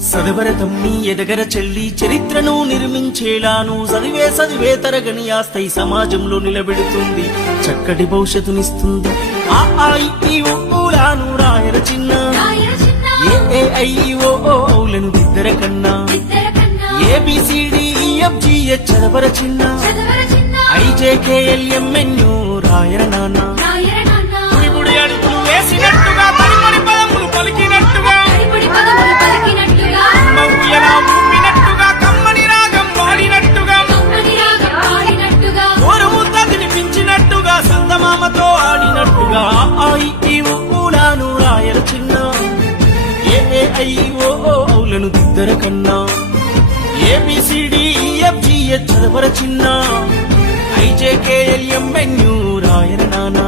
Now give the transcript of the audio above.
సదవరతం నీ ఎదగర చెల్లి చరిత్రను నిర్మించేలాను చదివే తరగని ఆస్తై సమాజంలో నిలబెడుతుంది చక్కటి భవిష్యత్తునిస్తుంది ఆ ఊలాను రాయర చిన్న ఏఐఓలను దిద్దర కన్నా ABCDEFGH చదవర చిన్న IJKLMNO రాయర నాన్న బుడి అడుగులు వేసినట్టుగా పడి పదములు పలికినట్టుగా ఎలా ఊపినట్టుగా కమ్మని రాగం పాడినట్టుగా ఓరముద్ద తినిపించినట్టుగా సందమామతో ఆడినట్టుగా ఊలాను రాయర చిన్న ఏఐఓలను దిద్దర కన్నా ABCDEFGH చదవర చిన్న IJKLMNO రాయర నానా